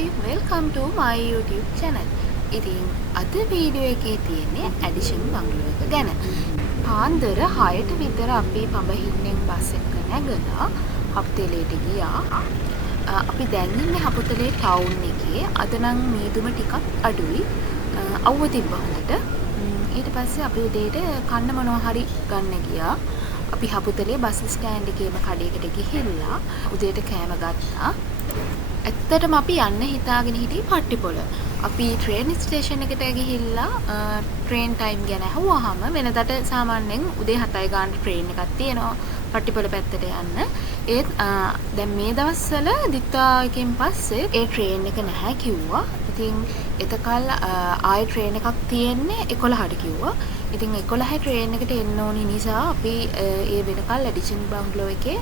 Hi, welcome to my YouTube channel. ඉතින් අද video එකේ තියෙන්නේ ඇඩිෂන් බංගලෝ එක ගැන. පාන්දර 6ට විතර අපි පඹහින්නෙන් බස් එක නැගලා හපුතලේට ගියා. අපි දැන් ඉන්නේ හපුතලේ ටවුන් එකේ. අද නම් මීදුම ටිකක් අඩුයි. අවුව තිබ්බ හොඳට. ඊට පස්සේ අපි උදේට කන්න මොනවා හරි ගන්න ගියා. අපි හපුතලේ බස් ස්ටෑන්ඩ් එකේම කඩේකට ගිහිල්ලා උදේට කෑම ගත්තා. ඇත්තටම අපි යන්න හිතාගෙන හිටියේ පට්ටිපොළ. අපි ට්‍රේන් ස්ටේෂන් එකට ගිහිල්ලා ට්‍රේන් ටයිම් ගැන අහුවාම වෙනදට සාමාන්‍යයෙන් උදේ 7යි ගානට ට්‍රේන් එකක් තියෙනවා පට්ටිපොළ පැත්තට යන්න. ඒත් දැන් මේ දවස්වල දිත්තා එකෙන් පස්සේ ඒ ට්‍රේන් එක නැහැ කිව්වා. ඉතින් එතකල් ආයෙ ට්‍රේන් එකක් තියෙන්නේ 11ට කිව්වා. ඉතින් 11 ට්‍රේන් එකට එන්න ඕනි නිසා අපි ඒ වෙනකල් ඇඩිෂන් බංගලෝ එකේ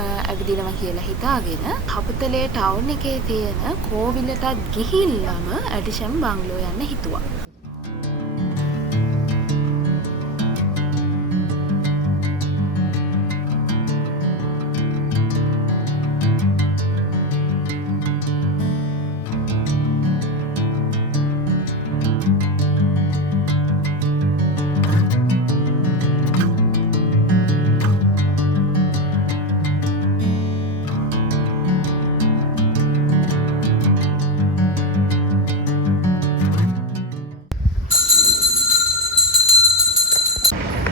ඇවිදිනවා කියලා හිතාගෙන හපුතලේ ටවුන් එකේ තියෙන කෝවිලටත් ගිහිල්ලාම ඇඩිෂන් බංගලෝ යන්න හිතුවා.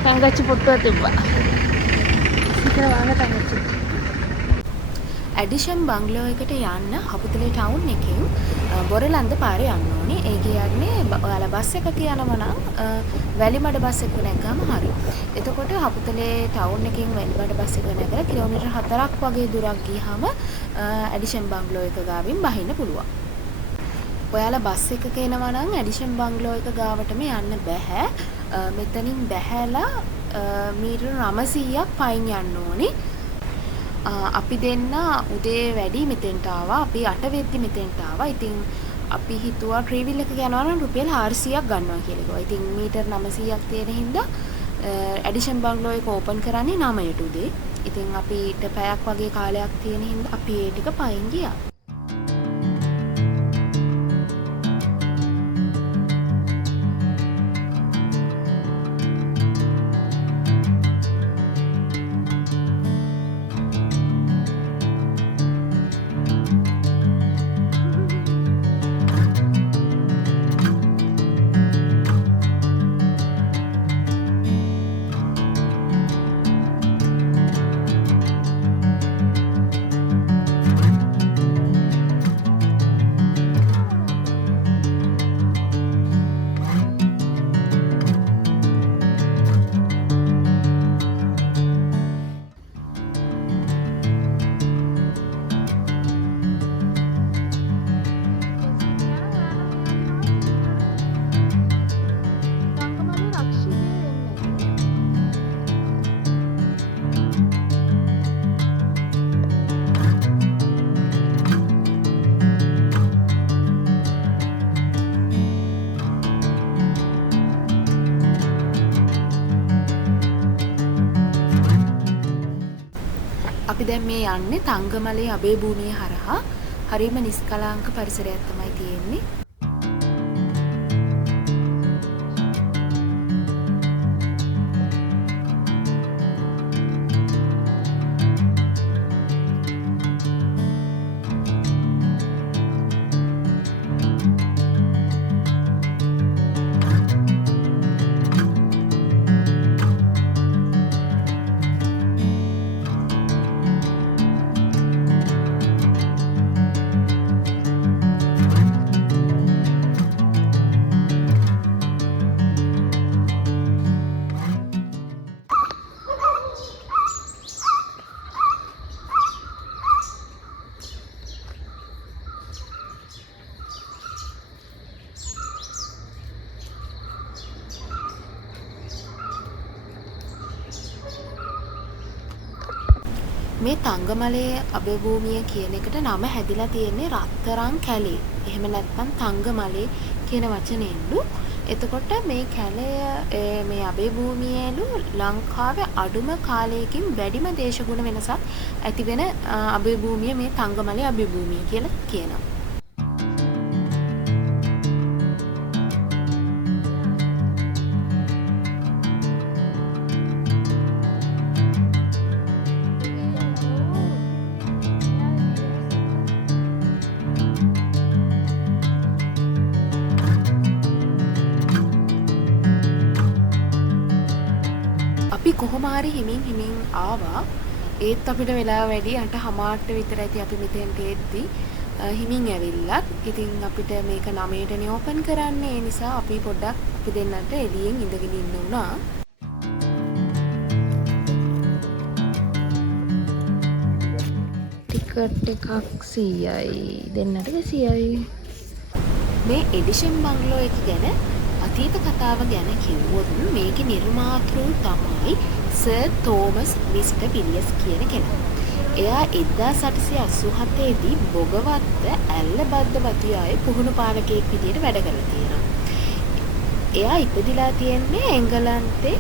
තංගච්චි පොට්ටුවක් තිබ්බා. ඉතින් වාංග තංගච්චි. ඇඩිෂන් බංගලෝ එකට යන්න හපුතලේ ටවුන් එකෙන් බොරලන්ද පාරේ යන්න ඕනේ. ඒ කියන්නේ ඔයාලා බස් එකක යනවා නම් වැලිමඩ බස් එක නැග්ගම හරි. එතකොට හපුතලේ ටවුන් එකෙන් වැලිමඩ බස් එක නැගලා කිලෝමීටර් 4ක් වගේ දුරක් ගියාම ඇඩිෂන් බංගලෝ එක ගාවින් බහින්න පුළුවන්. ඔයාලා බස් එකක එනවා නම් ඇඩිෂන් බංගලෝ එක ගාවටම යන්න බෑ. මෙතනින් බැහැලා මීටර 900ක් පයින් යන්න ඕනේ. අපි දෙන්න උදේ වැඩි මෙතෙන්ට ආවා. අපි 8 වෙද්දි මෙතෙන්ට ආවා. ඉතින් අපි හිතුවා ට්‍රේවිල් එක යනවා නම් රුපියල් 400ක් ගන්නවා කියලා කිව්වා. ඉතින් මීටර 900ක් තියෙන හින්දා ඇඩිෂන් බංගලෝ එක ඕපන් කරන්නේ 9ට උදේ. ඉතින් අපිට පැයක් වගේ කාලයක් තියෙන හින්දා අපි ඒ ටික පයින් ගියා. අපි දැන් මේ යන්නේ තංගමලේ අබේ භූමිය හරහා. හරිම නිස්කලාංක පරිසරයක් තමයි තියෙන්නේ. මේ තංගමලේ අබේභූමිය කියන එකට නම හැදිලා තියෙන්නේ රත්තරන් කැලේ. එහෙම නැත්නම් තංගමලේ කියන වචනයෙන්ලු. එතකොට මේ කැලය මේ අබේභූමියේලු ලංකාවේ අඩුම කාලයකින් වැඩිම දේශගුණ වෙනසක් ඇති වෙන අබේභූමිය මේ තංගමලේ අබේභූමිය කියලා කියනවා. කොහොම හරි හිමින් ආවා. ඒත් අපිට වෙලා වැඩි 8:00ට විතර ඇති අපි මෙතෙන්ට එද්දි හිමින් ඇවිල්ලා. ඉතින් අපිට මේක 9ටනේ ඕපන් කරන්නේ. ඒ නිසා අපි පොඩ්ඩක් අපි දෙන්නට එළියෙන් ඉඳගෙන ඉන්න උනා. ටිකට් එකක් 100යි. දෙන්නට 200යි. මේ එඩිෂන් බංගලෝ එක ගැන අතීත කතාව ගැන කිව්වොත් මේකේ නිර්මාතෘ තමයි සර් තෝමස් මිස්ටර් පිලියස් කියන කෙනා. එයා 1887 දී බොගවත්ත ඇල්ලබද්ද වතුයායේ පුහුණු පාලකයෙක් විදියට වැඩ කරලා තියෙනවා. එයා ඉපදිලා තියෙන්නේ එංගලන්තේ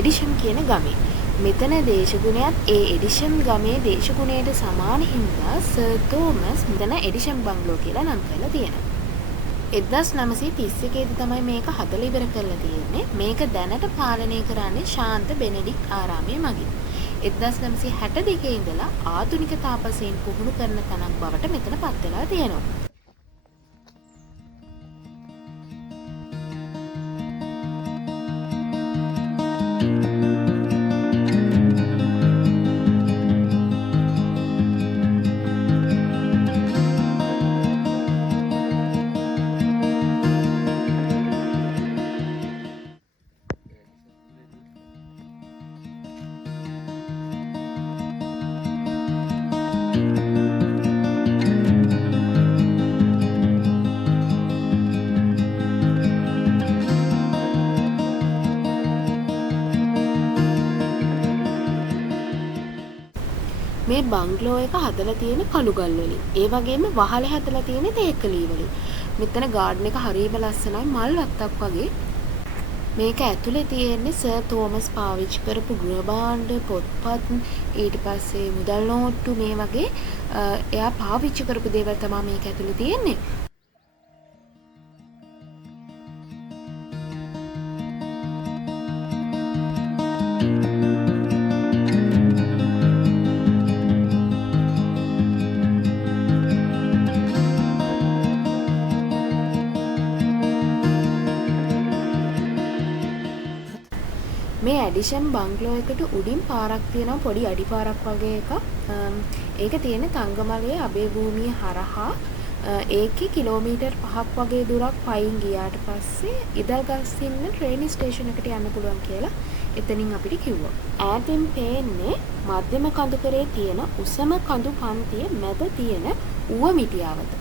එඩිෂන් කියන ගමේ. මෙතන දේශගුණයත් ඒ එඩිෂන් ගමේ දේශගුණයට සමාන හින්දා සර් තෝමස් මෙතන එඩිෂන් බංගලෝ කියලා නම් කරලා තියෙනවා. 1931 දී තමයි මේක හදලා ඉවර කරලා තියෙන්නේ. මේක දැනට පාලනය කරන්නේ ශාන්ත බෙනෙඩික් ආරාමයේ මගින්. 1962 ඉඳලා ආධුනික තාපසයන් පුහුණු කරන තැනක් බවට මෙතන පත් වෙලා තියෙනවා. මේ බංගලෝ එක හදලා තියෙන කළුගල් වලින්. ඒ වගේම වහලේ හදලා තියෙන තේකලී වලින්. මෙතන ගාඩන් එක හරියම ලස්සනයි, මල් වත්තක් වගේ. මේක ඇතුලේ තියෙන්නේ සර් තෝමස් පාවිච්චි කරපු ගෘහ භාණ්ඩ, පොත්පත්, ඊට පස්සේ මුදල් නෝට්ටු මේ වගේ එයා පාවිච්චි කරපු දේවල් තමයි මේක ඇතුලේ තියෙන්නේ. මේ ඇඩිෂන් බංගලෝ එකට උඩින් පාරක් තියෙනවා, පොඩි අඩි පාරක් වගේ එකක්. ඒක තියෙන්නේ තංගමලයේ අබේ භූමිය හරහා. ඒකේ කිලෝමීටර් 5ක් වගේ දුරක් පයින් ගියාට පස්සේ ඉදල්ගස්සින්න ට්‍රේන් ස්ටේෂන් එකට යන්න පුළුවන් කියලා එතනින් අපිට කිව්වා. ඈතින් පේන්නේ මධ්‍යම කඳුකරේ තියෙන උසම කඳු පන්තිය මැද තියෙන ඌව මිටියාවත.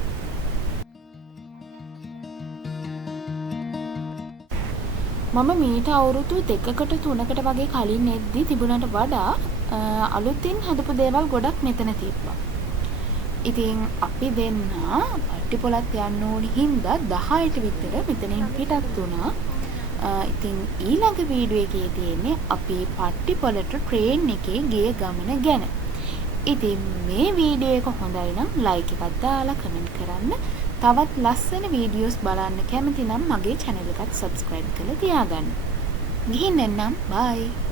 මම මීට අවුරුදු 2කට 3කට වගේ කලින් එද්දි තිබුණට වඩා අලුතින් හදපු දේවල් ගොඩක් මෙතන තිබ්බා. ඉතින් අපි දෙන්න පට්ටිපොලත් යන්න ඕනි හින්දා 10ට විතර මෙතනින් පිටත් වුණා. ඉතින් ඊළඟ වීඩියෝ එකේ තියෙන්නේ අපි පට්ටිපොලට ට්‍රේන් එකේ ගිය ගමන ගැන. ඉතින් මේ වීඩියෝ එක හොඳයි නම් ලයික් එකක් දාලා කමෙන්ට් කරන්න. තවත් ලස්සන වීඩියෝස් බලන්න කැමති නම් මගේ channel එකත් subscribe කරලා තියාගන්න. ගිහින් එන්නම්. bye.